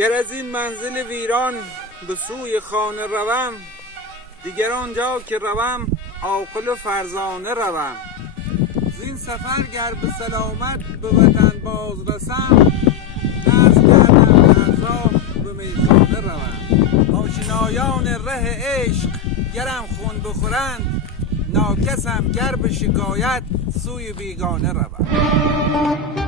گر از این منزل ویران به سوی خانه روم، دیگر آنجا که روم عاقل و فرزانه روم. زین سفر گر به سلامت به وطن باز رسم، ناز کردم از راه به میخانه روم. آشنایان ره عشق گرم خون بخورند، ناکسم گر به شکایت سوی بیگانه روم.